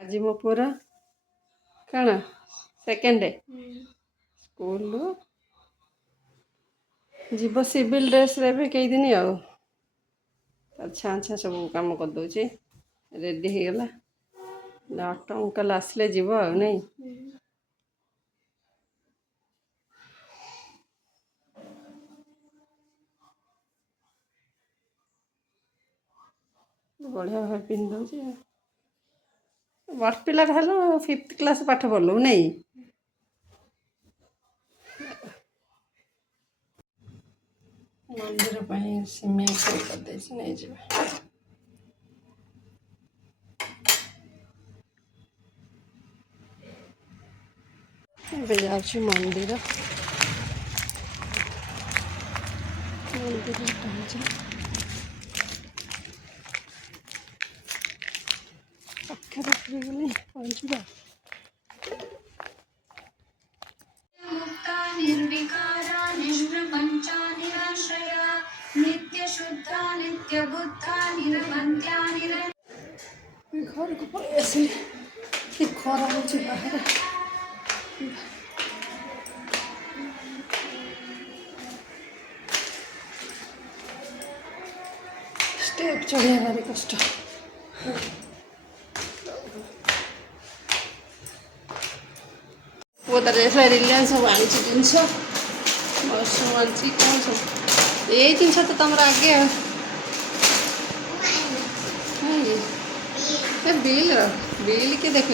आज मो पुअर कण सेकेंड डे स्कूल जीव सिविल ड्रेस रे भी कई दिन आउ अच्छा अच्छा सब काम कर दौचे रेडी हो गला ऑटो अंकल आसले जीव आ नहीं बढ़िया भाव पिंधे बड़ पिला हेलो 5th क्लास पाठ पढ़लु नहीं मंदिर पर सिमिया कर दे नहीं जा मंदिर पाखे पहुँचवा निर्विकारा निष्प्रपंचा निराश्रया नित्य शुद्धा नित्य बुद्धा निरवंत्या घर को पलि कि खरा हो बाहर स्टेप चढ़िया भारी कष्ट वो तो रिलायंस सब आनी जिनस मौसम आनी कौन सब ये जिनस तो तुम आगे बिल बिल के देखु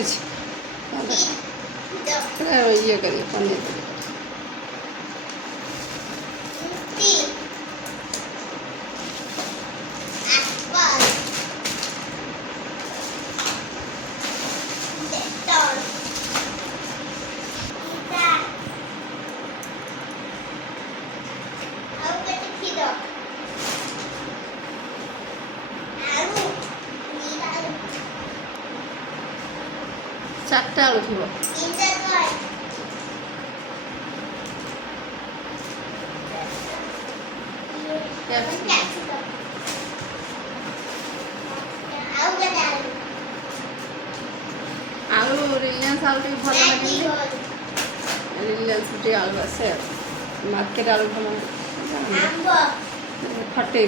ये करिए पनीर चार्टा आलू थी आलू रिलायंस आलू टे भल लगे रिलायंस आलू आसे मार्केट आलू भल फटे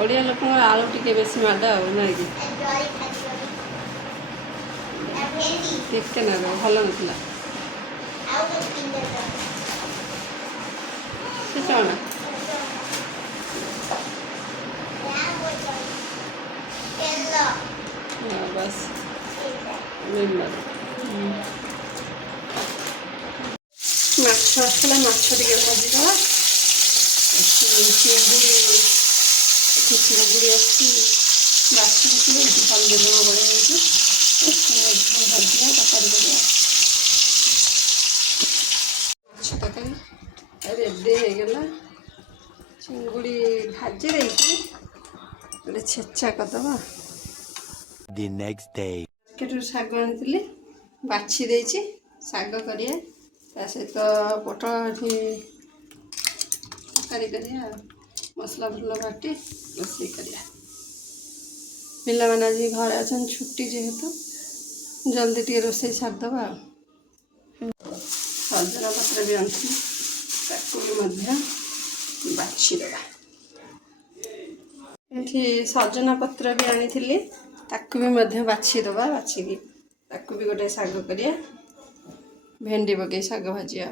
ओडिया लोक आलू टे बेसी माड नहीं टे ना भल ना चना बस माछ आसला माछ टे भाजीदे चिंगुड़ी अच्छी बाछी हल्दी लुण बढ़िया भाजिया तकारी माछ तकारी रेडी हो गला चिंगुड़ी भाजी दे छेचा करदबा The next day market saag आनी बाछी देछि शाग करिए ता सहित पटल तकारी करिया मसला फुला बाटी रोषे करिया पिला मैंने आज घर अच्छा छुट्टी जेहेतु जल्दी टे रोषे छाड़दबा सजना पत्र भी आनी बाछीदबा ये सजना पत्र भी आनी ताकू भी बाछीदबा बाछिकी ताकू भी गोटे शाग करिया भेंडी पकई शाग भाजिया